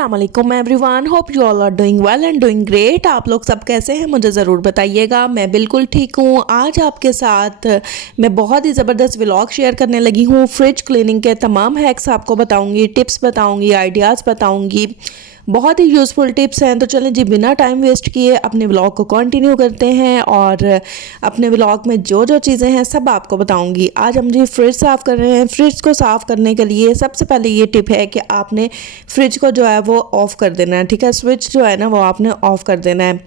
अस्सलाम वालेकुम everyone, hope you all are doing well and doing great. आप लोग सब कैसे हैं मुझे ज़रूर बताइएगा। मैं बिल्कुल ठीक हूँ। आज आपके साथ मैं बहुत ही ज़बरदस्त व्लॉग शेयर करने लगी हूँ। फ्रिज क्लीनिंग के तमाम हैक्स आपको बताऊँगी, टिप्स बताऊँगी, आइडियाज़ बताऊँगी। बहुत ही यूज़फुल टिप्स हैं। तो चलें जी, बिना टाइम वेस्ट किए अपने व्लॉग को कंटिन्यू करते हैं और अपने व्लॉग में जो जो चीज़ें हैं सब आपको बताऊंगी। आज हम जी फ्रिज साफ़ कर रहे हैं। फ्रिज को साफ़ करने के लिए सबसे पहले ये टिप है कि आपने फ्रिज को जो है वो ऑफ़ कर देना है। ठीक है, स्विच जो है ना वो आपने ऑफ़ कर देना है।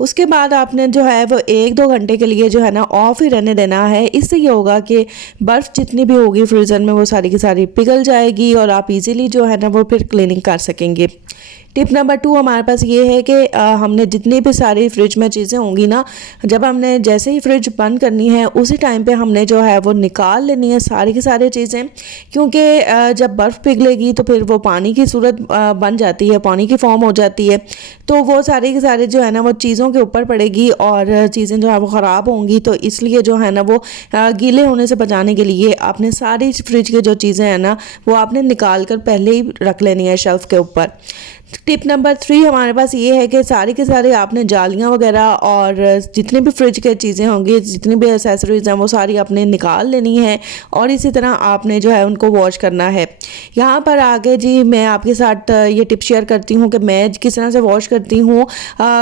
उसके बाद आपने जो है वो 1-2 घंटे के लिए जो है ना ऑफ़ ही रहने देना है। इससे ये होगा कि बर्फ़ जितनी भी होगी फ्रीज़र में वो सारी की सारी पिघल जाएगी और आप इजीली जो है ना वो फिर क्लीनिंग कर सकेंगे। टिप नंबर 2 हमारे पास ये है कि हमने जितनी भी सारी फ्रिज में चीज़ें होंगी ना, जब हमने जैसे ही फ्रिज बंद करनी है उसी टाइम पे हमने जो है वो निकाल लेनी है सारी की सारी चीज़ें, क्योंकि जब बर्फ़ पिघलेगी तो फिर वो पानी की सूरत बन जाती है, पानी की फॉर्म हो जाती है। तो वो सारी की सारी जो है ना वो चीज़ों के ऊपर पड़ेगी और चीज़ें जो है वो ख़राब होंगी। तो इसलिए जो है ना वो गीले होने से बचाने के लिए आपने सारी फ्रिज की जो चीज़ें हैं ना वो आपने निकाल कर पहले ही रख लेनी है शेल्फ़ के ऊपर। टिप नंबर 3 हमारे पास ये है कि सारी के सारे आपने जालियाँ वगैरह और जितनी भी फ्रिज के चीज़ें होंगी, जितनी भी एक्सेसरीज हैं वो सारी आपने निकाल लेनी है और इसी तरह आपने जो है उनको वॉश करना है। यहाँ पर आगे जी मैं आपके साथ ये टिप शेयर करती हूँ कि मैं किस तरह से वॉश करती हूँ।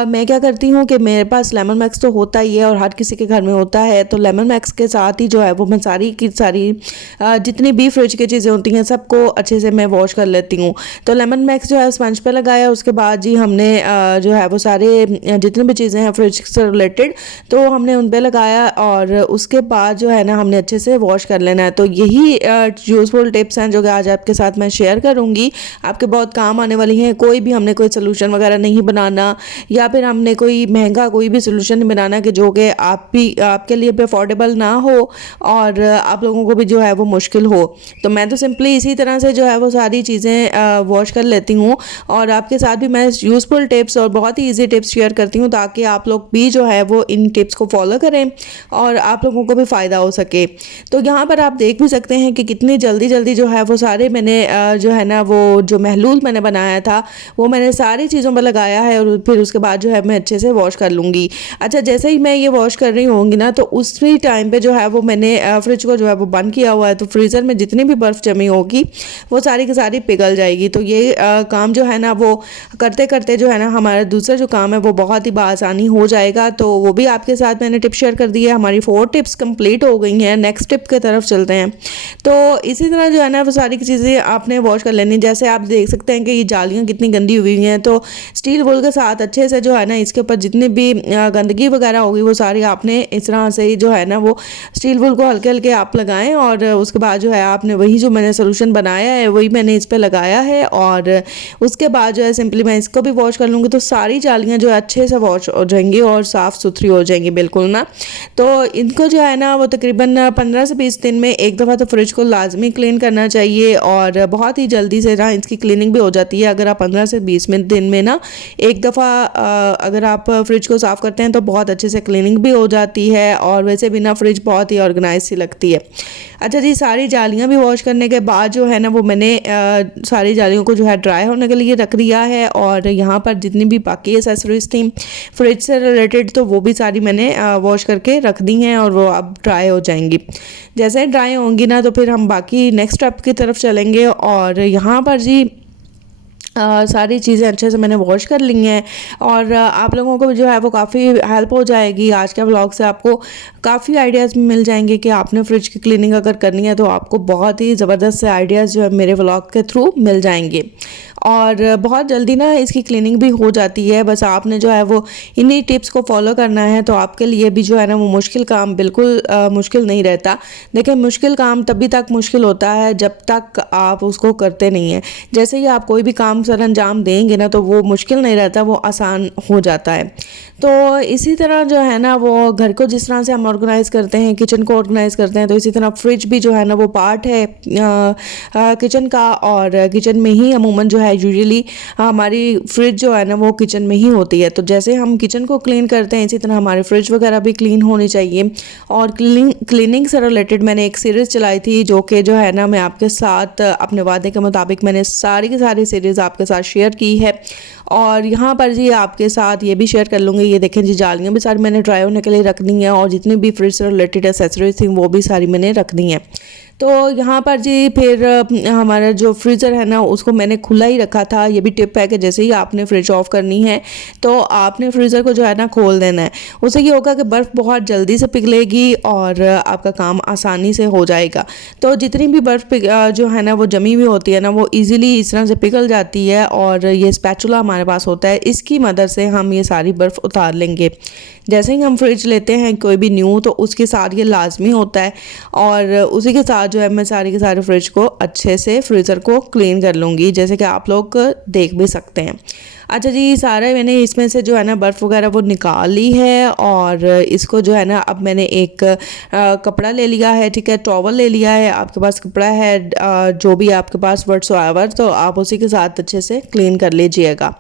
मैं क्या करती हूँ कि मेरे पास लेमन मैक्स तो होता ही है और हर किसी के घर में होता है। तो लेमन मैक्स के साथ ही जो है वो मैं सारी की सारी जितनी भी फ्रिज की चीज़ें होती हैं सबको अच्छे से मैं वॉश कर लेती हूँ। तो लेमन मैक्स जो है स्पंज पे लगाया, उसके बाद जी हमने जो है वो सारे जितनी भी चीज़ें हैं फ्रिज से रिलेटेड तो हमने उन पे लगाया और उसके बाद जो है ना हमने अच्छे से वॉश कर लेना है। तो यही यूज़फुल टिप्स हैं जो कि आज आपके साथ मैं शेयर करूँगी, आपके बहुत काम आने वाली हैं। कोई भी हमने कोई सोल्यूशन वगैरह नहीं बनाना या फिर हमने कोई महंगा कोई भी सोल्यूशन नहीं बनाना कि जो कि आपके लिए भी अफोर्डेबल ना हो और आप लोगों को भी जो है वो मुश्किल हो। तो मैं तो सिंपली इसी तरह से जो है वो सारी चीज़ें वॉश कर लेती हूँ और आपके साथ भी मैं यूज़फुल टिप्स और बहुत ही इजी टिप्स शेयर करती हूँ ताकि आप लोग भी जो है वो इन टिप्स को फॉलो करें और आप लोगों को भी फ़ायदा हो सके। तो यहाँ पर आप देख भी सकते हैं कि कितनी जल्दी जल्दी जो है वो सारे मैंने जो है ना वो जो महलूल मैंने बनाया था वो मैंने सारी चीज़ों पर लगाया है और फिर उसके बाद जो है मैं अच्छे से वॉश कर लूँगी। अच्छा, जैसे ही मैं ये वॉश कर रही होंगी ना तो उसी टाइम पर जो है वो मैंने फ्रिज को जो है वो बंद किया हुआ है। तो फ्रीज़र में जितनी भी बर्फ़ जमी होगी वो सारी की सारी पिघल जाएगी। तो ये काम जो है ना वो करते करते जो है ना हमारा दूसरा जो काम है वो बहुत ही आसानी हो जाएगा। तो वो भी आपके साथ मैंने टिप शेयर कर दी है। हमारी 4 टिप्स कंप्लीट हो गई हैं। नेक्स्ट टिप की तरफ चलते हैं। तो इसी तरह जो है ना वो सारी चीज़ें आपने वॉश कर लेनी। जैसे आप देख सकते हैं कि ये जालियाँ कितनी गंदी हुई हैं, तो स्टील वूल के साथ अच्छे से जो है ना इसके ऊपर जितनी भी गंदगी वगैरह होगी वो सारी आपने इस तरह से ही जो है ना वो स्टील वूल को हल्के हल्के आप लगाएं और उसके बाद जो है आपने वही जो मैंने सोल्यूशन बनाया है वही मैंने इस पर लगाया है और उसके बाद जो है सिंपली मैं इसको भी वॉश कर लूँगी। तो सारी जालियाँ जो है अच्छे से वॉश हो जाएंगी और साफ़ सुथरी हो जाएंगी बिल्कुल ना। तो इनको जो है ना वो तकरीबन 15 से 20 दिन में एक दफ़ा तो फ्रिज को लाजमी क्लीन करना चाहिए और बहुत ही जल्दी से ना इसकी क्लीनिंग भी हो जाती है। अगर आप 15 से 20 दिन में ना एक दफ़ा अगर आप फ्रिज को साफ़ करते हैं तो बहुत अच्छे से क्लीनिंग भी हो जाती है और वैसे भी ना फ्रिज बहुत ही ऑर्गेनाइज सी लगती है। अच्छा जी, सारी जालियाँ भी वॉश करने के बाद जो है ना वो मैंने सारी जालियों को जो है ड्राई होने के लिए रख दिया है और यहाँ पर जितनी भी बाकी एक्सेसरीज थी फ्रिज से रिलेटेड तो वो भी सारी मैंने वॉश करके रख दी हैं और वो अब ड्राई हो जाएंगी। जैसे ड्राई होंगी ना तो फिर हम बाकी नेक्स्ट स्टेप की तरफ चलेंगे और यहाँ पर जी सारी चीज़ें अच्छे से मैंने वॉश कर ली हैं और आप लोगों को जो है वो काफ़ी हेल्प हो जाएगी। आज के व्लॉग से आपको काफ़ी आइडियाज़ मिल जाएंगे कि आपने फ्रिज की क्लीनिंग अगर करनी है तो आपको बहुत ही ज़बरदस्त से आइडियाज़ जो है मेरे व्लॉग के थ्रू मिल जाएंगे और बहुत जल्दी ना इसकी क्लीनिंग भी हो जाती है। बस आपने जो है वो इन्हीं टिप्स को फॉलो करना है तो आपके लिए भी जो है ना वो मुश्किल काम बिल्कुल मुश्किल नहीं रहता। देखिए, मुश्किल काम तभी तक मुश्किल होता है जब तक आप उसको करते नहीं हैं। जैसे ही आप कोई भी काम सर अंजाम देंगे ना तो वो मुश्किल नहीं रहता, वो आसान हो जाता है। तो इसी तरह जो है ना वो घर को जिस तरह से हम ऑर्गेनाइज़ करते हैं, किचन को ऑर्गेनाइज़ करते हैं, तो इसी तरह फ्रिज भी जो है ना वो पार्ट है किचन का और किचन में ही अमूमन जो है यूजुअली हमारी फ्रिज जो है ना वो किचन में ही होती है। तो जैसे हम किचन को क्लीन करते हैं इसी तरह हमारी फ्रिज वगैरह भी क्लीन होनी चाहिए। और क्लीनिंग से रिलेटेड मैंने एक सीरीज़ चलाई थी जो कि जो है ना मैं आपके साथ अपने वादे के मुताबिक मैंने सारी की सारी सीरीज़ आपके साथ शेयर की है। और यहाँ पर जी आपके साथ ये भी शेयर कर लूँगी, ये देखें जी जालियाँ भी सारी मैंने ड्राई होने के लिए रख दी हैं और जितनी भी फ्रिज से रिलेटेड एसेसरीज थी वो भी सारी मैंने रख दी हैं। तो यहाँ पर जी फिर हमारा जो फ्रीज़र है ना उसको मैंने खुला ही रखा था। ये भी टिप है कि जैसे ही आपने फ्रिज ऑफ करनी है तो आपने फ्रीज़र को जो है ना खोल देना है। उससे ये होगा कि बर्फ़ बहुत जल्दी से पिघलेगी और आपका काम आसानी से हो जाएगा। तो जितनी भी बर्फ़ जो है ना वो जमी हुई होती है ना वो ईज़िली इस तरह से पिघल जाती है और ये स्पैचुला हमारे पास होता है, इसकी मदद से हम ये सारी बर्फ़ उतार लेंगे। जैसे ही हम फ्रिज लेते हैं कोई भी न्यू तो उसके साथ ये लाजमी होता है और उसी के साथ जो है मैं सारी के सारे फ्रिज को अच्छे से फ्रीज़र को क्लीन कर लूँगी, जैसे कि आप लोग देख भी सकते हैं। अच्छा जी सारा मैंने इसमें से जो है ना बर्फ़ वगैरह वो निकाल ली है और इसको जो है ना अब मैंने एक कपड़ा ले लिया है, ठीक है, टॉवल ले लिया है। आपके पास कपड़ा है जो भी आपके पास व्हाटसोएवर, तो आप उसी के साथ अच्छे से क्लीन कर लीजिएगा।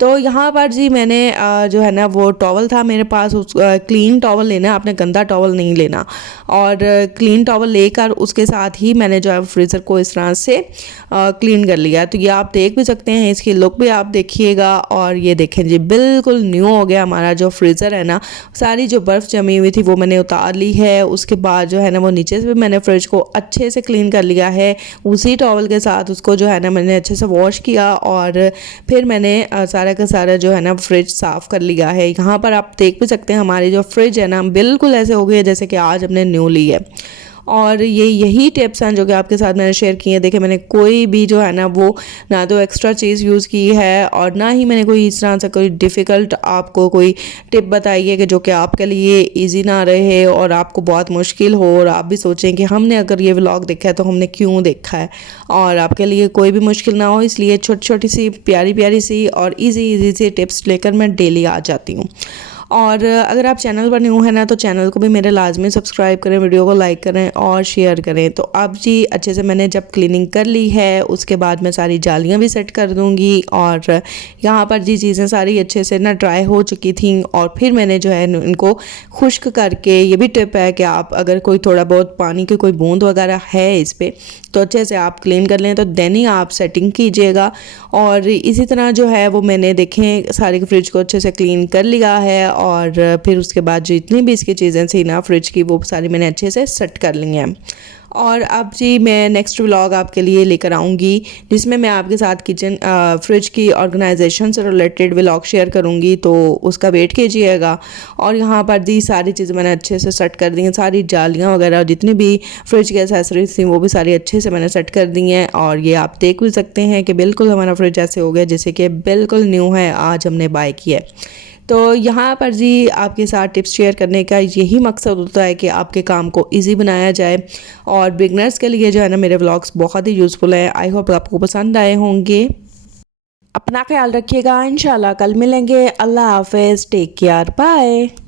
तो यहाँ पर जी मैंने जो है ना वो टॉवल था मेरे पास, उस क्लीन टॉवल लेना है, आपने गंदा टॉवल नहीं लेना। और क्लीन टॉवल लेकर उसके साथ ही मैंने जो है फ्रीज़र को इस तरह से क्लीन कर लिया। तो ये आप देख भी सकते हैं, इसकी लुक भी आप देखिएगा। और ये देखें जी बिल्कुल न्यू हो गया हमारा जो फ्रीज़र है ना। सारी जो बर्फ़ जमी हुई थी वो मैंने उतार ली है। उसके बाद जो है ना वो नीचे से भी मैंने फ्रिज को अच्छे से क्लीन कर लिया है। उसी टॉवल के साथ उसको जो है ना मैंने अच्छे से वॉश किया और फिर मैंने सारा का सारा जो है ना फ्रिज साफ़ कर लिया है। यहाँ पर आप देख भी सकते हैं हमारी जो फ्रिज है ना बिल्कुल ऐसे हो गई है जैसे कि आज हमने न्यू ली है। और ये यही टिप्स हैं जो कि आपके साथ मैंने शेयर किए हैं। देखिए मैंने कोई भी जो है ना वो ना तो एक्स्ट्रा चीज़ यूज़ की है और ना ही मैंने कोई इस तरह से कोई डिफ़िकल्ट आपको कोई टिप बताई है कि जो कि आपके लिए इजी ना रहे और आपको बहुत मुश्किल हो और आप भी सोचें कि हमने अगर ये व्लॉग देखा है तो हमने क्यों देखा है और आपके लिए कोई भी मुश्किल ना हो। इसलिए छोटी छोटी सी प्यारी प्यारी सी और ईजी सी टिप्स लेकर मैं डेली आ जाती हूँ। और अगर आप चैनल पर न्यू है ना तो चैनल को भी मेरे लाजमी सब्सक्राइब करें, वीडियो को लाइक करें और शेयर करें। तो अब जी अच्छे से मैंने जब क्लीनिंग कर ली है उसके बाद मैं सारी जालियाँ भी सेट कर दूँगी और यहाँ पर जी चीज़ें सारी अच्छे से ना ड्राई हो चुकी थी और फिर मैंने जो है इनको खुश्क करके, ये भी टिप है कि आप अगर कोई थोड़ा बहुत पानी की कोई बूंद वगैरह है इस पर तो अच्छे से आप क्लीन कर लें, तो देन ही आप सेटिंग कीजिएगा। और इसी तरह जो है वो मैंने देखें सारी फ्रिज को अच्छे से क्लीन कर लिया है और फिर उसके बाद जो इतनी भी इसकी चीज़ें थी ना फ्रिज की वो सारी मैंने अच्छे से सेट कर ली हैं। और अब जी मैं नेक्स्ट व्लॉग आपके लिए लेकर आऊँगी जिसमें मैं आपके साथ किचन फ्रिज की ऑर्गेनाइजेशन से रिलेटेड व्लॉग शेयर करूँगी, तो उसका वेट कीजिएगा। और यहाँ पर दी सारी चीज़ें मैंने अच्छे से सेट कर दी हैं, सारी जालियाँ वगैरह जितनी भी फ्रिज की एसेसरीज थी वो भी सारी अच्छे से मैंने सेट कर दी हैं। और ये आप देख भी सकते हैं कि बिल्कुल हमारा फ्रिज ऐसे हो गया जैसे कि बिल्कुल न्यू है, आज हमने बाय किया है। तो यहाँ पर जी आपके साथ टिप्स शेयर करने का यही मकसद होता है कि आपके काम को इजी बनाया जाए और बिगनर्स के लिए जो है ना मेरे व्लॉग्स बहुत ही यूज़फुल हैं। आई होप आपको पसंद आए होंगे। अपना ख्याल रखिएगा, इंशाल्लाह कल मिलेंगे। अल्लाह हाफिज़, टेक केयर, बाय।